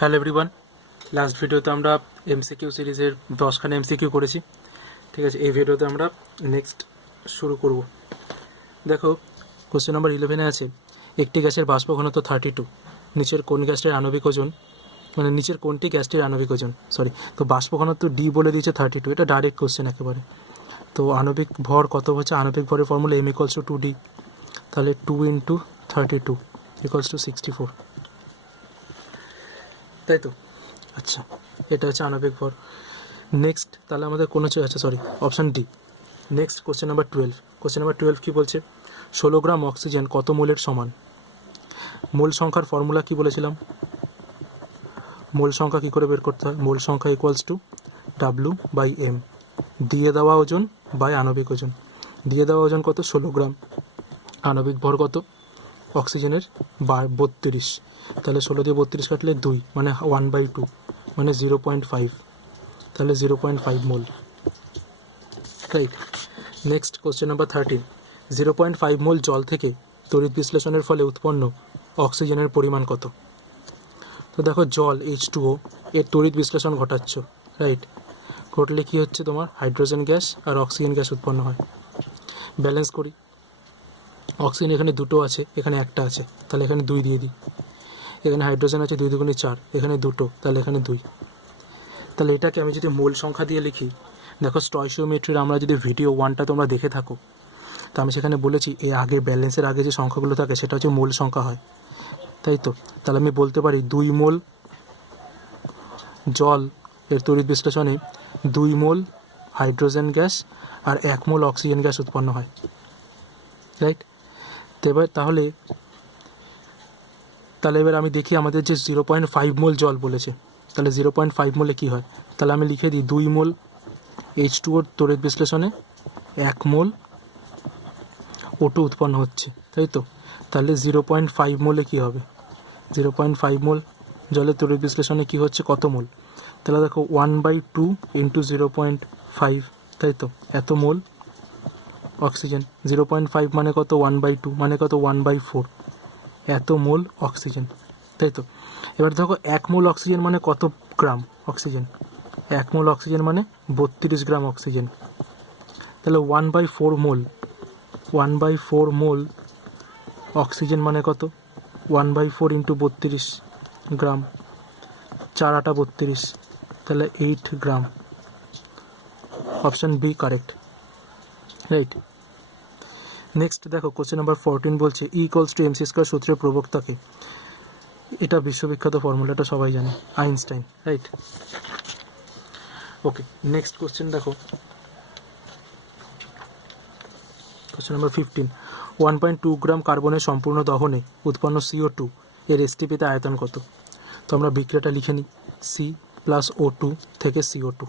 Hello everyone, last ভিডিওতে আমরা MCQ সিরিজের 10খানা এমসিকিউ করেছি। ঠিক আছে, এই ভিডিওতে আমরা নেক্সট শুরু করব। দেখো, কোশ্চেন নাম্বার 11-এ আছে একটি গ্যাসের বাষ্প ঘনত্ব 32, নিচের কোন গ্যাসটির আণবিক ওজন, মানে নিচের কোনটি গ্যাসটির আণবিক ওজন, তো বাষ্প ঘনত্ব ডি বলে দিয়েছে 32, এটা ডাইরেক্ট কোশ্চেন একেবারে। তো আণবিক ভর কত হচ্ছে, আণবিক ভরের ফর্মুলা m=2d, তাহলে 2 × 32 = 64, তাই তো। আচ্ছা, এটা হচ্ছে আণবিক ভর। নেক্সট তাহলে আমাদের কোনো option D. Next question number 12। Question number 12 কী বলছে, 16 গ্রাম অক্সিজেন কত মোলের সমান? মোল সংখ্যার ফর্মুলা কি বলেছিলাম? মোল সংখ্যা কী করে বের করতে হয়? মোল সংখ্যা = W/M, দিয়ে দেওয়া ওজন বাই আণবিক ওজন। দিয়ে দেওয়া ওজন কত? 16 গ্রাম। আণবিক ভর কত অক্সিজেনের? 32। তাহলে 16 দিয়ে 32 কাটলে 2, মানে 1/2, মানে 0.5, তাহলে 0.5 মোল, রাইট। Next question number 13। 0.5 মোল জল থেকে তড়িৎ বিশ্লেষণের ফলে উৎপন্ন অক্সিজেনের পরিমাণ কত? তো দেখো, জল H2O এর তড়িৎ বিশ্লেষণ ঘটাচ্ছ, রাইট। ঘটলে কী হচ্ছে, তোমার হাইড্রোজেন গ্যাস আর অক্সিজেন গ্যাস উৎপন্ন হয়। ব্যালেন্স করি, অক্সিজেন এখানে দুটো আছে, এখানে একটা আছে, তাহলে এখানে 2 দিয়ে দিই। এখানে হাইড্রোজেন আছে 2 × 2 = 4, এখানে দুটো, তাহলে এখানে 2। তাহলে এটাকে আমি যদি মোল সংখ্যা দিয়ে লিখি, দেখো স্টয়চিওমেট্রির আমরা যদি ভিডিও 1টা তোমরা দেখে থাকো, তো আমি সেখানে বলেছি এই আগে ব্যালেন্সের আগে যে সংখ্যাগুলো থাকে সেটা হচ্ছে মোল সংখ্যা হয়, তাই তো। তাহলে আমি বলতে পারি 2 মোল জল এর তড়িৎ বিশ্লেষণে 2 মোল হাইড্রোজেন গ্যাস আর 1 মোল অক্সিজেন গ্যাস উৎপন্ন হয়, রাইট। তো এবার তাহলে এবার আমি দেখি আমাদের যে 0.5 মোল জল বলেছে, তাহলে 0.5 মোলে কী হয়? তাহলে আমি লিখে দিই 2 মোল H2O তড়িৎ বিশ্লেষণে 1 মোল O2 উৎপন্ন হচ্ছে, তাই তো। তাহলে 0.5 মোলে কী হবে? 0.5 মোল জলের তড়িৎ বিশ্লেষণে কী হচ্ছে, কত মোল? তাহলে দেখো 1/2 × 0.5, তাই তো, এত মোল অক্সিজেন। 0.5 মানে কত? 1/2 মানে কত? 1/4, এত মোল অক্সিজেন, তাই তো। এবার দেখো 1 মোল অক্সিজেন মানে কত গ্রাম অক্সিজেন? 1 মোল অক্সিজেন মানে 32 গ্রাম অক্সিজেন। তাহলে 1/4 মোল, 1/4 মোল অক্সিজেন মানে কত? 1/4 × 32 গ্রাম, 4 × 8 = 32, তাহলে 8 গ্রাম। Option B correct, right. Next দেখো, কোশ্চেন নাম্বার 14 বলছে E = mc² সূত্রের প্রবক্তাকে। এটা বিশ্ববিখ্যাত ফর্মুলাটা সবাই জানে, আইনস্টাইন, রাইট। ওকে, নেক্সট কোশ্চেন দেখো, কোশ্চেন নাম্বার 15। 1.2 গ্রাম কার্বনের সম্পূর্ণ দহনে উৎপন্ন CO2 এর STPতে আয়তন কত? তো আমরা বিক্রিয়াটা লিখে নিই, C+O2 থেকে CO2।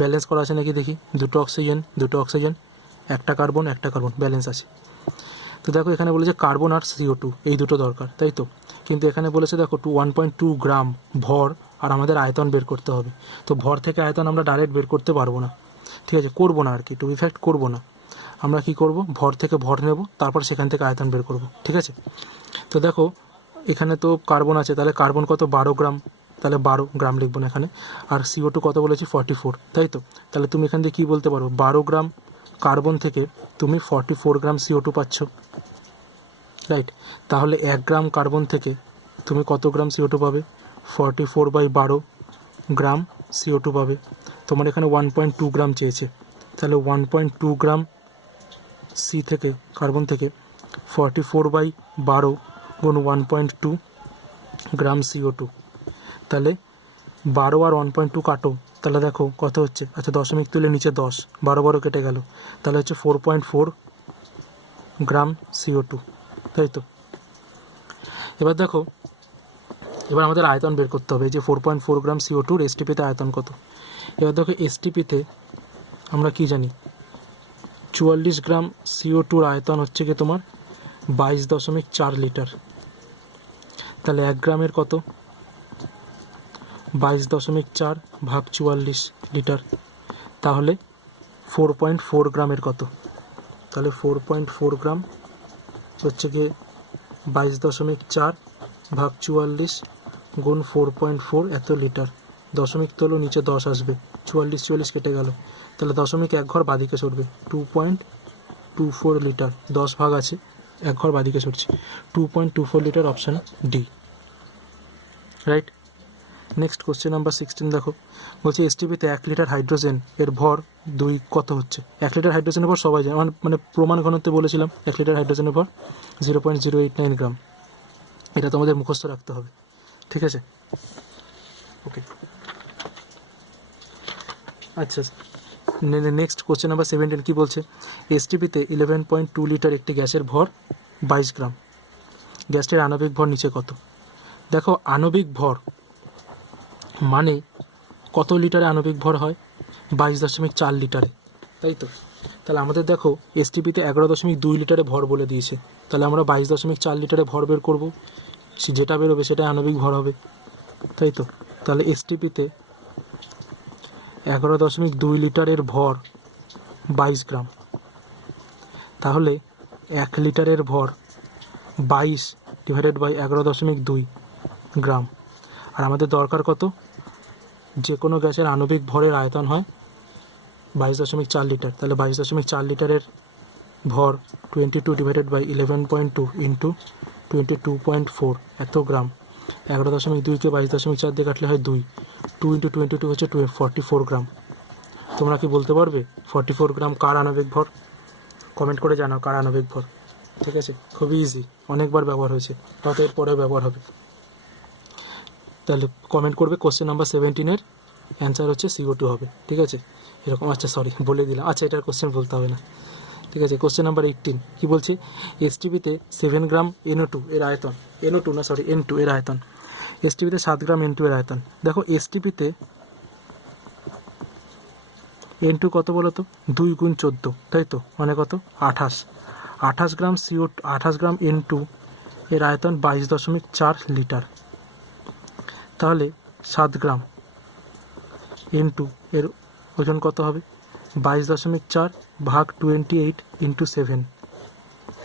ব্যালেন্স করা আছে নাকি দেখি, দুটো অক্সিজেন, একটা কার্বন, ব্যালেন্স আছে। তো দেখো এখানে বলেছে কার্বন আর CO2 এই দুটো দরকার, তাই তো। কিন্তু এখানে বলেছে দেখো 1.2 গ্রাম ভর আর আমাদের আয়তন বের করতে হবে। তো ভর থেকে আয়তন আমরা ডাইরেক্ট বের করতে পারবো না, ঠিক আছে, করবো না আর কি, টু বি ফ্যাক্ট করবো না। আমরা কি করব, ভর থেকে ভর নেব, তারপর সেখান থেকে আয়তন বের করব, ঠিক আছে। তো দেখো এখানে তো কার্বন আছে, তাহলে কার্বন কত? 12 গ্রাম, তাহলে 12 গ্রাম লিখবো না এখানে। আর CO2 কত বলেছি? 44, তাই তো। তাহলে তুমি এখান থেকে কী বলতে পারো, 12 গ্রাম কার্বন থেকে তুমি 44 গ্রাম CO2 পাচ্ছ, রাইট। তাহলে 1 গ্রাম কার্বন থেকে তুমি কত গ্রাম CO2 পাবে? 44/12 গ্রাম CO2 পাবে। তোমার এখানে 1.2 গ্রাম চেয়েছে, তাহলে 1.2 গ্রাম সি থেকে, কার্বন থেকে 44/12 গুণ 1.2 গ্রাম CO2, তাহলে 12 আর 1.2 কাটো, তাহলে দেখো কত হচ্ছে। আচ্ছা, দশমিক তুলে নিচে 10, 12 কেটে গেল, তাহলে হচ্ছে 4.4 গ্রাম CO2, তাই তো। এবার দেখো, এবার আমাদের আয়তন বের করতে হবে, যে 4.4 গ্রাম CO2 STPতে আয়তন কত। এবার দেখো STPতে আমরা কি জানি, 44 গ্রাম CO2 আয়তন হচ্ছে কি তোমার 22.4 লিটার। তাহলে 1 গ্রামের কত? 22.4 ভাগ 44 লিটার, তাহলে 4.4 গ্রামের কত? তাহলে 4.4 গ্রাম হচ্ছে গিয়ে 22.4 ভাগ 44 গুণ 4.4 এত লিটার, দশমিক তোলো নিচে 10 আসবে, 44 কেটে গেল, তাহলে দশমিক এক ঘর বাদিকে সরবে, 2.24 লিটার, 10 ভাগ আছে, এক ঘর বাদিকে সরছে, 2.24 litre, option D, right. Next question number 16 দেখো, বলছে এসটিপিতে 1 লিটার হাইড্রোজেন এর ভর 2 কত হচ্ছে। 1 লিটার হাইড্রোজেনের ভর সবাই জানে, মানে প্রমাণ ঘনত্বে বলেছিলাম 1 লিটার হাইড্রোজেনের ভর 0.089 গ্রাম, এটা তোমাদের মুখস্থ রাখতে হবে, ঠিক আছে, ওকে। আচ্ছা, নেক্সট কোশ্চেন নাম্বার 17 কী বলছে, এসটিপিতে 11.2 লিটার একটি গ্যাসের ভর 22 গ্রাম, গ্যাসটির আণবিক ভর নিচে কত। দেখো আণবিক ভর মানে কত লিটারে আণবিক ভর হয়, 22.4 লিটারে, তাই তো। তাহলে আমাদের দেখো এসটিপিতে 11.2 লিটারে ভর বলে দিয়েছে, তাহলে আমরা 22.4 লিটারে ভর বের করব, যেটা বেরোবে সেটা আণবিক ভর হবে, তাই তো। তাহলে এসটিপিতে 11.2 লিটারের ভর 22 গ্রাম, তাহলে 1 লিটারের ভর 22 ডিভাইডেড বাই 11.2 গ্রাম, আর আমাদের দরকার কত, যে কোনো গ্যাসের আণবিক ভরের আয়তন হয় 22.4 লিটার, তাহলে 22.4 লিটারের ভর 22 ডিভাইডেড বাই 11.2 ইন্টু 22.4 এত গ্রাম, 11.2কে 22.4 দিয়ে কাটলে হয় 2, 2 ইন্টু 22 হচ্ছে 44 গ্রাম। তোমরা কি বলতে পারবে 44 গ্রাম কার আণবিক ভর? কমেন্ট করে জানাও কার আণবিক ভর, ঠিক আছে, খুবই ইজি, অনেকবার ব্যবহার হয়েছে, হয়তো এরপরেও ব্যবহার হবে। তাহলে কমেন্ট করবে, কোশ্চেন নাম্বার 17-এর অ্যান্সার হচ্ছে CO2 হবে, ঠিক আছে, এরকম। আচ্ছা সরি বলে দিলাম, আচ্ছা এটার কোশ্চেন বলতে হবে না, ঠিক আছে। কোশ্চেন নাম্বার 18 কী বলছে, এসটিপিতে 7 গ্রাম NO2 এর আয়তন, N2 এর আয়তন, এসটিপিতে 7 গ্রাম N2 এর আয়তন। দেখো এসটিপিতে N2 কত বলো তো, 2 গুণ 14, তাই তো, মানে কত 28 গ্রাম CO2, 28 গ্রাম N2 এর আয়তন 22.4 লিটার, তাহলে 7 গ্রাম N2 এর ওজন কত হবে, 22.4 ভাগ 28 ইন্টু 7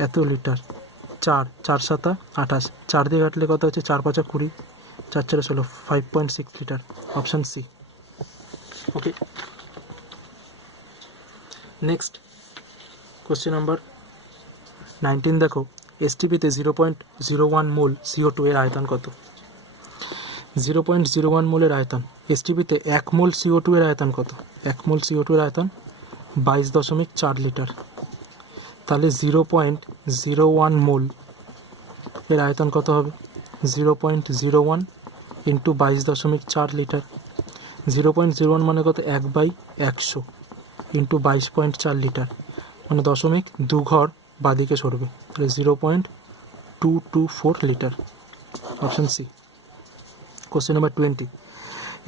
এত লিটার, 4 7 28, 4 দিয়ে কাটলে কত হচ্ছে, 4 5 20, 4 4 16, 5.6 লিটার, অপশান সি, ওকে। নেক্সট কোশ্চেন নাম্বার 19 দেখো, এসটিপিতে 0.01 মোল CO2 এর আয়তন কত। 0.01 মোলের আয়তন, এসটিপিতে 1 মোল CO2 এর আয়তন কত, 1 মোল CO2 এর আয়তন 22.4 লিটার, তাহলে 0.01 মোল এর আয়তন কত হবে, 0.01 ইন্টু 22.4 লিটার, 0.01 মানে কত, 1/100 ইন্টু 22.4 লিটার, মানে দশমিক 2 ঘর বাদিকে সরবে, তাহলে 0.224 litre, option C. Question number 20,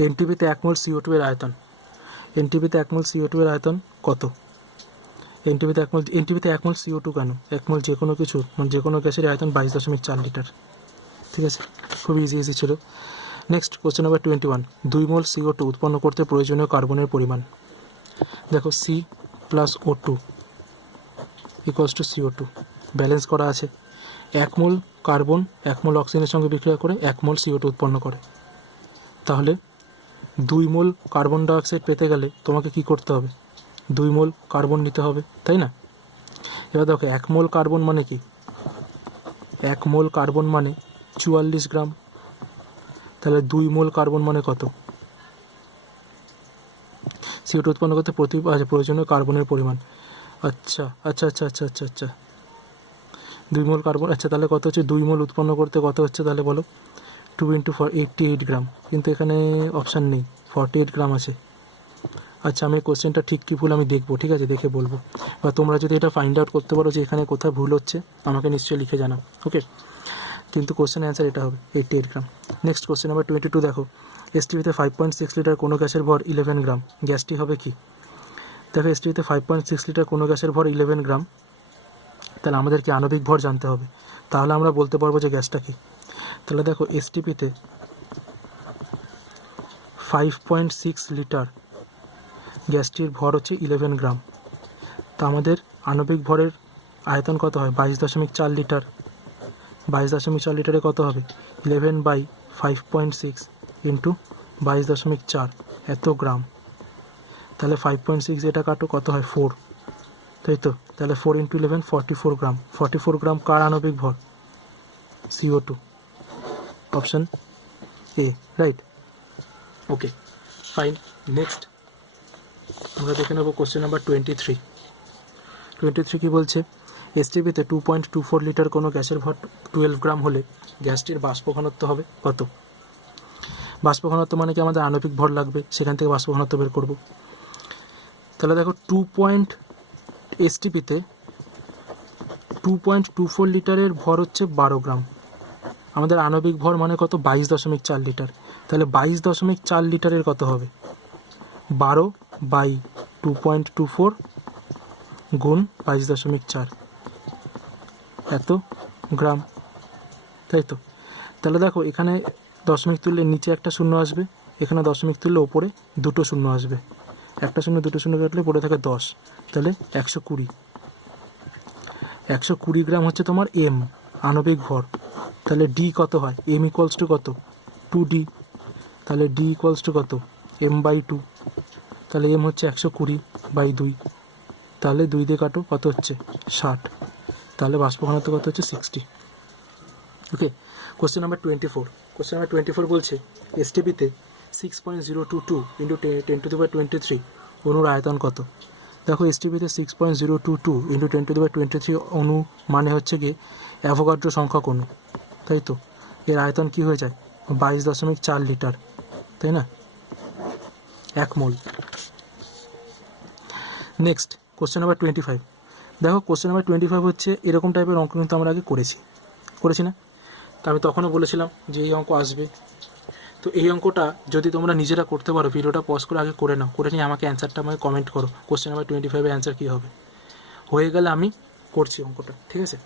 এনটিপিতে 1 মোল CO2 এর আয়তন, এনটিপিতে 1 মোল CO2 এর আয়তন কত। এনটিপিতে 1 মোল CO2 কেন, 1 মোল যে কোনো কিছু, মানে যে কোনো গ্যাসের আয়তন 22.4 লিটার, ঠিক আছে, খুব ইজি ছিল। নেক্সট কোশ্চেন নাম্বার 21, 2 মোল CO2 উৎপন্ন করতে প্রয়োজনীয় কার্বনের পরিমাণ। দেখো C+O2 equals to CO2, balance করা আছে, 1 মোল কার্বন 1 মোল অক্সিজেনের সঙ্গে বিক্রিয়া করে 1 মোল CO2 উৎপন্ন করে, তাহলে 2 মোল কার্বন ডাইঅক্সাইড পেতে গেলে তোমাকে কি করতে হবে, 2 মোল কার্বন নিতে হবে, তাই না। এবার দেখো 1 মোল কার্বন মানে কি, 1 মোল কার্বন মানে 44 গ্রাম, তাহলে 2 মোল কার্বন মানে কত, CO2 উৎপন্ন করতে প্রয়োজনীয় কার্বনের পরিমাণ, আচ্ছা 2 মোল কার্বন, আচ্ছা তাহলে কত হচ্ছে, 2 মোল উৎপন্ন করতে কত হচ্ছে তাহলে বলো, 2 ইন্টু 88 গ্রাম, কিন্তু এখানে অপশান নেই, 48 গ্রাম আছে। আচ্ছা আমি কোশ্চেনটা ঠিক কী ভুল আমি দেখবো, ঠিক আছে, দেখে বলবো, বা তোমরা যদি এটা ফাইন্ড আউট করতে পারো যে এখানে কোথায় ভুল হচ্ছে আমাকে নিশ্চয়ই লিখে জানাও, ওকে, কিন্তু কোশ্চেন অ্যান্সার এটা হবে 88 গ্রাম। নেক্সট কোশ্চেন নাম্বার 22 দেখো, এসটিপিতে 5.6 লিটার কোনো গ্যাসের ভর 11 গ্রাম, গ্যাসটি হবে কি। দেখো এসটিপিতে 5.6 লিটার কোনো গ্যাসের ভর 11 গ্রাম, তাহলে আমাদেরকে আণবিক ভর জানতে হবে, তাহলে আমরা বলতে পারবো যে গ্যাসটা কি। তাহলে দেখো এসটিপিতে 5.6 লিটার গ্যাসটির ভর হচ্ছে 11 গ্রাম, তা আমাদের আণবিক ভরের আয়তন কত হয়, 22.4 লিটার, 22.4 লিটারে কত হবে, 11/5 5.6 ইন্টু 22.4 এত গ্রাম। তাহলে 5.6 এটা কাটো, কত হয় 4, তাই তো? তাহলে 4 ইন্টু 11 44 গ্রাম। 44 গ্রাম কার আণবিক ভর? CO2, option A, right? Okay, fine. Next আমরা দেখে নেব কোশ্চেন নাম্বার 23। কি বলছে? এসটিপিতে 2.24 লিটার কোনো গ্যাসের ভর 12 গ্রাম হলে গ্যাসটির বাষ্প ঘনত্ব হবে কত? বাষ্প ঘনত্ব মানে কি আমাদের আণবিক ভর লাগবে, সেখান থেকে বাষ্প ঘনত্ব বের করব। তাহলে দেখো এসটিপিতে 2.24 লিটারের ভর হচ্ছে 12 গ্রাম। আমাদের আণবিক ভর মানে কত? 22.4 লিটার। তাহলে 22.4 লিটারের কত হবে? 12/2.24 গুণ 22.4 এত গ্রাম, তাই তো? তাহলে দেখো এখানে দশমিক তুললে নিচে একটা শূন্য আসবে, এখানে দশমিক তুললে ওপরে দুটো শূন্য আসবে, একটা শূন্য দুটো শূন্য কাটলে পড়ে থাকে 10, তাহলে 120 গ্রাম হচ্ছে তোমার এম আণবিক ভর। তাহলে ডি কত হয়? এম ইকুয়ালস টু কত? 2D। তাহলে ডি ইকুয়ালস টু কত? m/2। তাহলে এম হচ্ছে 120/2, তাহলে 2 দিয়ে কাটো, কত হচ্ছে? 60। তাহলে বাষ্প ঘনত্ব কত হচ্ছে? 60। ওকে, কোশ্চেন নাম্বার 24 বলছে এসটিপিতে 6.022 ইন্টু 10⁻23 অণুর আয়তন কত? দেখো এসটিপিতে 6.022 ইন্টু 10⁻23 অণু মানে হচ্ছে গিয়ে অ্যাভোগাড্রো সংখ্যক অণু, তাই তো? এর আয়তন কি হয়ে যায়? 22.4 লিটার, তাই না? 1 মোল। Next question number 25। দেখো কোশ্চেন নাম্বার 25 হচ্ছে এরকম টাইপের অঙ্ক কিন্তু আমরা আগে করেছি না? তা আমি তখনও বলেছিলাম যে এই অঙ্ক আসবে। তো এই অঙ্কটা যদি তোমরা নিজেরা করতে পারো, ভিডিওটা পজ করে আগে করে নাও, করে নিয়ে আমাকে কমেন্ট করো কোশ্চেন নাম্বার 25-এর অ্যান্সার কী হবে। হয়ে গেলে আমি করছি অঙ্কটা, ঠিক আছে?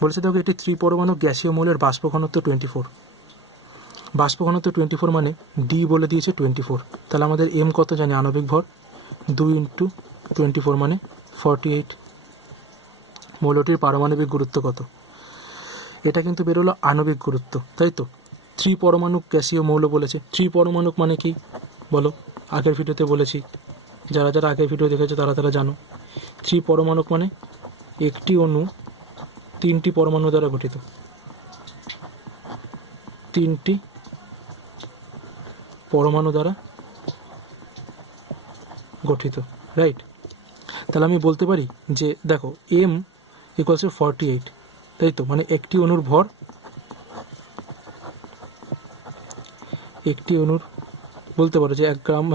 বলেছে দেখো একটি ত্রিপরমাণু গ্যাসীয় মৌলের বাষ্প ঘনত্ব 24। বাষ্প ঘনত্ব 24 মানে ডি বলে দিয়েছে 24। তাহলে আমাদের এম কত জানি? আণবিক ভর 2 ইন্টু 24 মানে 48। মৌলটির পারমাণবিক গুরুত্ব কত? এটা কিন্তু বেরোলো আণবিক গুরুত্ব, তাই তো? ত্রিপরমাণু গ্যাসীয় মৌল বলেছে। ত্রিপরমাণুক মানে কি বলো? আগের ভিডিওতে বলেছি, যারা আগের ভিডিও দেখেছো তারা জানো। ত্রিপরমাণুক মানে একটি অণু 3টি পরমাণু দ্বারা গঠিত। 3টি পরমাণু দ্বারা গঠিত, রাইট? তাহলে আমি বলতে পারি যে দেখো এম ইকুয়ালস টু 48, তাই তো? মানে একটি অণুর ভর, বলতে পারো যে 1 গ্রাম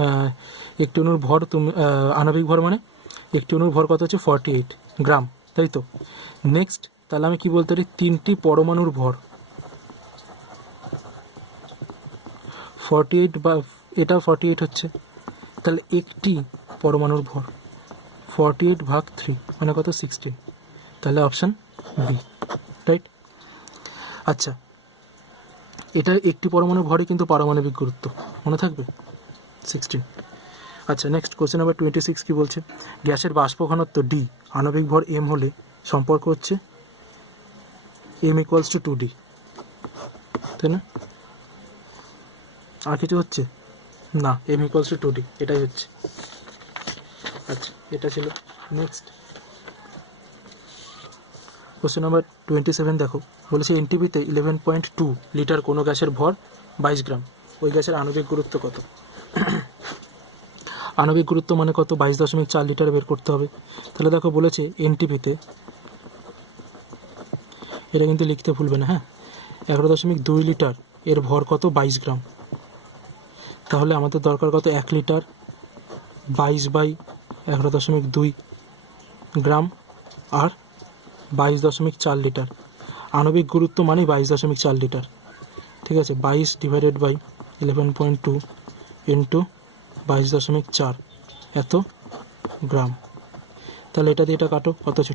একটি অণুর ভর, তুমি আণবিক ভর মানে একটি অণুর ভর কত হচ্ছে? 48 গ্রাম, তাই তো? নেক্সট তাহলে আমি কি বলতে পারি? 3টি পরমাণুর ভর 48, বা এটাও 48 হচ্ছে। তাহলে একটি পরমাণুর ভর 48/3 মানে কত? 16। তাহলে অপশান বি, রাইট? আচ্ছা, এটা একটি পরমাণুর ভরই কিন্তু পারমাণবিক গুরুত্ব, মনে থাকবে 16। আচ্ছা, নেক্সট কোশ্চেন নাম্বার 26 কি বলছে? গ্যাসের বাষ্প ঘনত্ব ডি, আণবিক ভর এম হলে সম্পর্ক হচ্ছে এম ইকুয়ালস টু 2D, তাই না? আর কিছু হচ্ছে না, এম ইকুয়ালস টু 2D এটাই হচ্ছে। আচ্ছা, এটা ছিল। নেক্সট কোশ্চেন নাম্বার 27 দেখো, বলেছে এনটিপিতে 11.2 লিটার কোনো গ্যাসের ভর 22 গ্রাম, ওই গ্যাসের আণবিক গুরুত্ব কত? আণবিক গুরুত্ব মানে কত? 22.4 লিটার বের করতে হবে। তাহলে দেখো বলেছে এনটিপিতে, এটা কিন্তু লিখতে ভুলবে না, হ্যাঁ? 11.2 লিটার এর ভর কত? 22 গ্রাম। তাহলে আমাদের দরকার কত? 1 লিটার 22/11.2 গ্রাম আর 22.4 লিটার। আণবিক গুরুত্ব মানে 22.4 লিটার, ঠিক আছে? 22/11.2 ইন্টু 22.4 এত গ্রাম। তাহলে এটা দিয়ে এটা কাটো, কত হচ্ছে?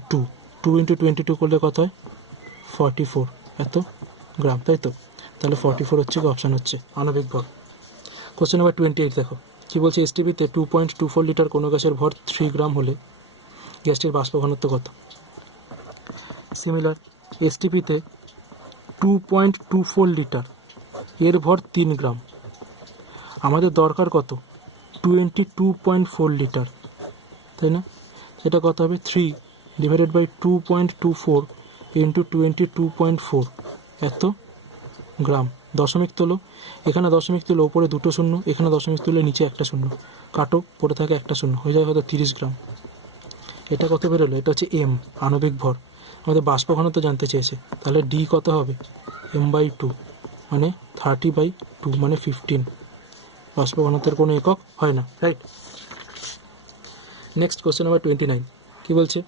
2 ইন্টু 22 করলে কত হয়? 44 এত গ্রাম, তাই তো? তাহলে 44 হচ্ছে, অপশান হচ্ছে আণবিক ভর। কোশ্চেন নাম্বার 28 দেখো কী বলছে? এসটিপিতে 2.24 লিটার কোনো গ্যাসের ভর 3 গ্রাম হলে গ্যাসটির বাষ্প ঘনত্ব কত? সিমিলার, এসটিপিতে 2.24 লিটার এর ভর 3 গ্রাম, আমাদের দরকার কত 22.4 লিটার, তাই না? এটা কত হবে 3 ডিভাইডেড বাই 2.24 ইন্টু 22.4, এত গ্রাম। দশমিক তোলো, এখানে দশমিক তুলে ওপরে দুটো শূন্য, এখানে দশমিক তুলে নিচে একটা শূন্য, কাটো, পড়ে থাকে একটা শূন্য, হয়ে যায় কত 30 গ্রাম। এটা কত বেরোলো? এটা হচ্ছে এম, আণবিক ভর। আমাদের বাষ্প ঘনত্ব জানতে চেয়েছে, তাহলে ডি কত হবে m/2 মানে 30/2 মানে 15। বাষ্প ঘনত্বের কোনো একক হয় না, রাইট? নেক্সট কোশ্চেন নাম্বার 29 কী বলছে?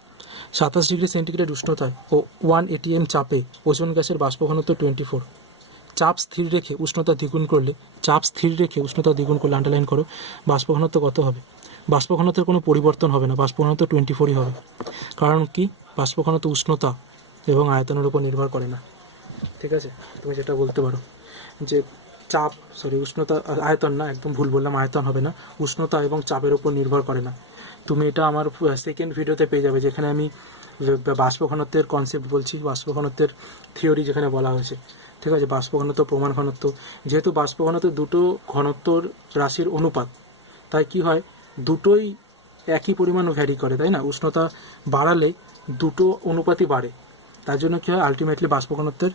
27 ডিগ্রি সেন্টিগ্রেড উষ্ণতায় ও 1 atm চাপে ওজোন গ্যাসের বাষ্প ঘনত্ব 24। চাপ স্থির রেখে উষ্ণতা দ্বিগুণ করলে, আন্ডারলাইন করো, বাষ্প ঘনত্ব কত হবে? বাষ্প ঘনত্বের কোনো পরিবর্তন হবে না, বাষ্প ঘনত্ব 24ই হবে। কারণ কি? বাষ্প ঘনত্ব উষ্ণতা এবং আয়তনের উপর নির্ভর করে না, ঠিক আছে? তুমি যেটা বলতে পারো যে উষ্ণতা, আয়তন না, একদম ভুল বললাম, আয়তন হবে না, উষ্ণতা এবং চাপের উপর নির্ভর করে না। তুমি এটা আমার সেকেন্ড ভিডিওতে পেয়ে যাবে, যেখানে আমি বাষ্প ঘনত্বের কনসেপ্ট বলছি, বাষ্প ঘনত্বের থিওরি যেখানে বলা হয়েছে, ঠিক আছে? বাষ্প ঘনত্ব, প্রমাণ ঘনত্ব। যেহেতু বাষ্প ঘনত্ব দুটো ঘনত্বর রাশির অনুপাত, তাই কি হয়, দুটোই একই পরিমাণ ভ্যারি করে, তাই না? উষ্ণতা বাড়ালে দুটো অনুপাতই বাড়ে, তার জন্য কী হয়, আলটিমেটলি বাষ্প ঘনত্বের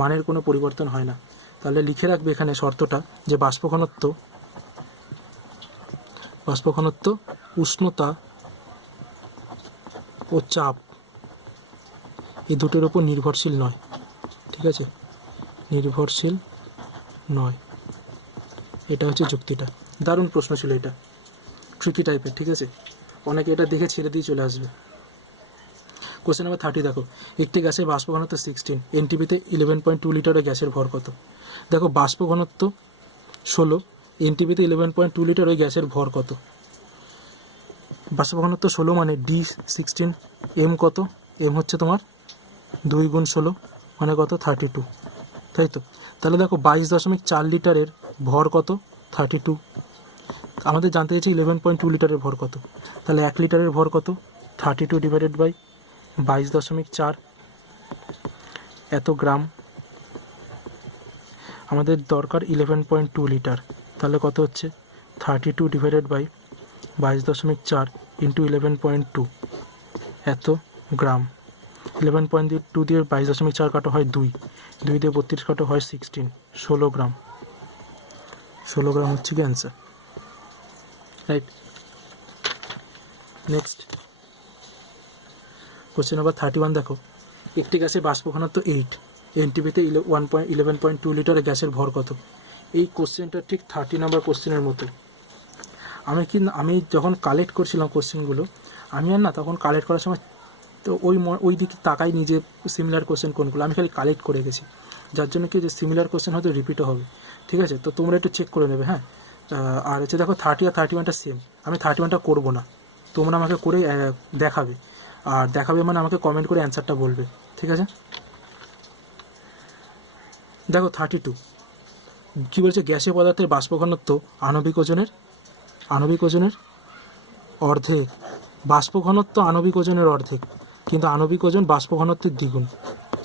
মানের কোনো পরিবর্তন হয় না। তাহলে লিখে রাখবে এখানে শর্তটা, যে বাষ্প ঘনত্ব, উষ্ণতা ও চাপ এই দুটোর উপর নির্ভরশীল নয়, ঠিক আছে? নির্ভরশীল নয়, এটা হচ্ছে যুক্তিটা। দারুণ প্রশ্ন ছিল এটা, ট্রিকি টাইপের, ঠিক আছে? অনেকে এটা দেখে ছেড়ে দিয়ে চলে আসবে। কোশ্চেন নাম্বার 30 দেখো, একটি গ্যাসের বাষ্প ঘনত্ব 16, এনটিপিতে 11.2 লিটারের গ্যাসের ভর কত? দেখো বাষ্প ঘনত্ব 16, এনটিপিতে 11.2 লিটার, ওই গ্যাসের ভর কত? বাষ্প ঘনত্ব 16 মানে D16, এম কত? এম হচ্ছে তোমার 2 × 16 মানে কত 32, তাই তো? তাহলে দেখো 22.4 লিটারের ভর কত 32, আমাদের জানতে চাইছে 11.2 লিটারের ভর কত, তাহলে 1 লিটারের ভর কত 32 ডিভাইডেড বাই 22.4, এত গ্রাম। আমাদের দরকার 11.2 লিটার, তাহলে কত হচ্ছে 32 ডিভাইডেড বাই 22.4 ইন্টু 11.2, এত গ্রাম। 11.2 দিয়ে 22.4 কাটো হয় 2 দিয়ে 32 কাটো হয় 16, 16 গ্রাম। 16 গ্রাম হচ্ছে কি answer, right? Next question number 31 দেখো, একটি গ্যাসের বাষ্প ঘনত্ব 8, এনটিপিতে 11.2 লিটারের গ্যাসের ভর কত? এই কোশ্চেনটা ঠিক 30 নম্বর কোশ্চেনের মতো। আমি যখন কালেক্ট করছিলাম কোশ্চেনগুলো, আমি আর না তখন কালেক্ট করার সময় তো ওই দিকে তাকাই নিজে সিমিলার কোশ্চেন কোনগুলো, আমি খালি কালেক্ট করে গেছি, যার জন্য কি যে সিমিলার কোশ্চেন হয়তো রিপিটও হবে, ঠিক আছে? তো তোমরা একটু চেক করে নেবে, হ্যাঁ? আর হচ্ছে দেখো 30 আর 31টা সেম, আমি 31টা করবো না, তোমরা আমাকে করে দেখাবে, আর দেখাবে মানে আমাকে কমেন্ট করে অ্যান্সারটা বলবে, ঠিক আছে? দেখো 32 কী বলছে, গ্যাসীয় পদার্থের বাষ্প ঘনত্ব আণবিক ওজনের অর্ধেক। বাষ্প ঘনত্ব আণবিক ওজনের অর্ধেক, কিন্তু আণবিক ওজন বাষ্প ঘনত্বের দ্বিগুণ,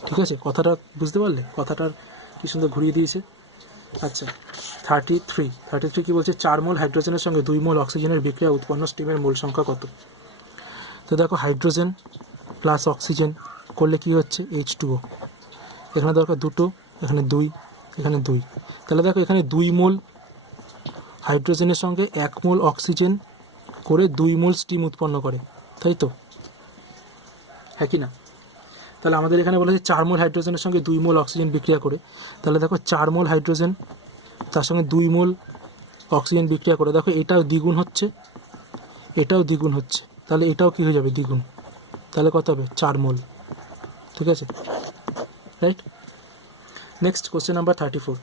ঠিক আছে? কথাটা বুঝতে পারলে? কথাটার কি সুন্দর ঘুরিয়ে দিয়েছে। আচ্ছা 33 কী বলছে, 4 মোল হাইড্রোজেনের সঙ্গে 2 মোল অক্সিজেনের বিক্রিয়া উৎপন্ন স্টিমের মোল সংখ্যা কত? তো দেখো হাইড্রোজেন প্লাস অক্সিজেন করলে কি হচ্ছে H2O, এখানে দরকার 2, এখানে 2, এখানে 2, তাহলে দেখো এখানে 2 মোল হাইড্রোজেনের সঙ্গে 1 মোল অক্সিজেন করে 2 মোল স্টিম উৎপন্ন করে, তাই তো? হ্যাঁ কি না? তাহলে আমাদের এখানে বলেছে 4 মোল হাইড্রোজেনের সঙ্গে 2 মোল অক্সিজেন বিক্রিয়া করে, তাহলে দেখো 4 মোল হাইড্রোজেন তার সঙ্গে 2 মোল অক্সিজেন বিক্রিয়া করে, দেখো এটাও দ্বিগুণ হচ্ছে, এটাও দ্বিগুণ হচ্ছে, তাহলে এটাও কি হয়ে যাবে দ্বিগুণ, তাহলে কত হবে 4 মোল, ঠিক আছে, রাইট? নেক্সট কোশ্চেন নাম্বার 34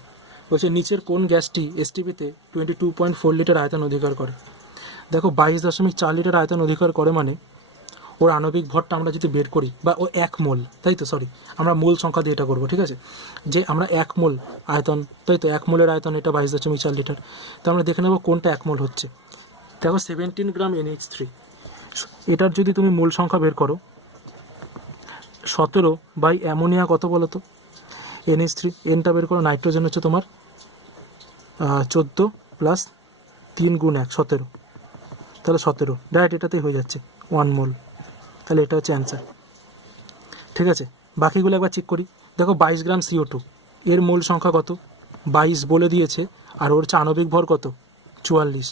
বলছে, নিচের কোন গ্যাসটি এসটিপিতে 22.4 লিটার আয়তন অধিকার করে? দেখো 22.4 লিটার আয়তন অধিকার করে মানে ওর আণবিক ভরটা আমরা যদি বের করি, বা ও 1 মোল, তাই তো? সরি, আমরা মোল সংখ্যা দিয়ে এটা করবো, ঠিক আছে? যে আমরা 1 মোল আয়তন, তাই তো 1 মোলের আয়তন এটা 22.4 লিটার, তো আমরা দেখে নেবো কোনটা 1 মোল হচ্ছে। দেখো 17 গ্রাম NH3, এটার যদি তুমি মোল সংখ্যা বের করো 17 বাই অ্যামোনিয়া কত বলো তো NH3, এনটা বের করো, নাইট্রোজেন হচ্ছে তোমার 14 প্লাস 3 গুণ 1 17, তাহলে 17 ডাইরেক্ট এটাতেই হয়ে যাচ্ছে 1 মোল। তাহলে এটা হচ্ছে অ্যান্সার। ঠিক আছে, বাকিগুলো একবার চেক করি। দেখো 22 গ্রাম CO2, এর মোল সংখ্যা কত? 22 বলে দিয়েছে, আর ওর হচ্ছে আণবিক ভর কত? 44,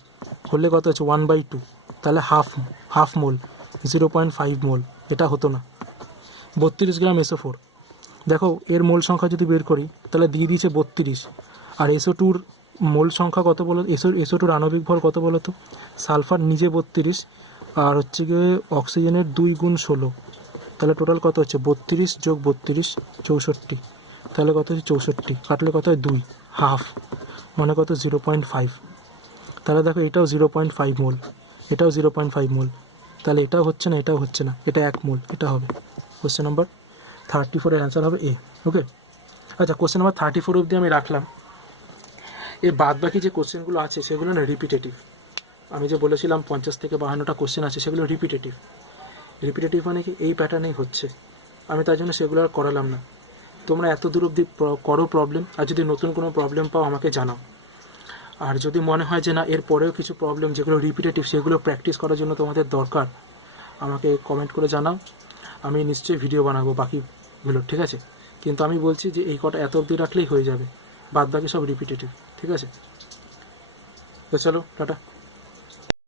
হলে কত হচ্ছে 1/2, তাহলে হাফ মোল, 0.5 মোল। এটা হতো না। 32 গ্রাম SO4, দেখো এর মোল সংখ্যা যদি বের করি তাহলে দিয়ে দিয়েছে 32, আর SO2-র মোল সংখ্যা কত বলো? SO2-র আণবিক ভর কত বলো তো? সালফার নিজে 32, আর হচ্ছে গিয়ে অক্সিজেনের 2 গুণ 16, তাহলে টোটাল কত হচ্ছে? 32 যোগ 32 64, তাহলে কত হচ্ছে? 64 কাটলে কত হয়? 2, হাফ, মানে কত? 0.5। তাহলে দেখো এটাও 0.5 মোল, এটাও 0.5 মোল, তাহলে এটাও হচ্ছে না, এটাও হচ্ছে না, এটা 1 মোল, এটা হবে। কোশ্চেন নাম্বার 34 এর অ্যান্সার হবে এ। ওকে, আচ্ছা কোশ্চেন নাম্বার 34 অবধি আমি রাখলাম। এর বাদ বাকি যে কোশ্চেনগুলো আছে সেগুলো না রিপিটেটিভ। আমি যে বলেছিলাম 50 থেকে 52টা কোশ্চেন আছে, সেগুলো রিপিটেটিভ। রিপিটেটিভ মানে কি? এই প্যাটার্নেই হচ্ছে, আমি তার জন্য সেগুলো আর করালাম না। তোমরা এত দূর অবধি করো প্রবলেম, আর যদি নতুন কোনো প্রবলেম পাও আমাকে জানাও। আর যদি মনে হয় যে না এর পরেও কিছু প্রবলেম যেগুলো রিপিটেটিভ সেগুলো প্র্যাকটিস করার জন্য তোমাদের দরকার, আমাকে কমেন্ট করে জানাও, আমি নিশ্চয়ই ভিডিও বানাবো বাকিগুলো, ঠিক আছে? কিন্তু আমি বলছি যে এই কটা এত অবধি রাখলেই হয়ে যাবে, বাদ বাকি সব রিপিটেটিভ, ঠিক আছে? তো চলো টাটা।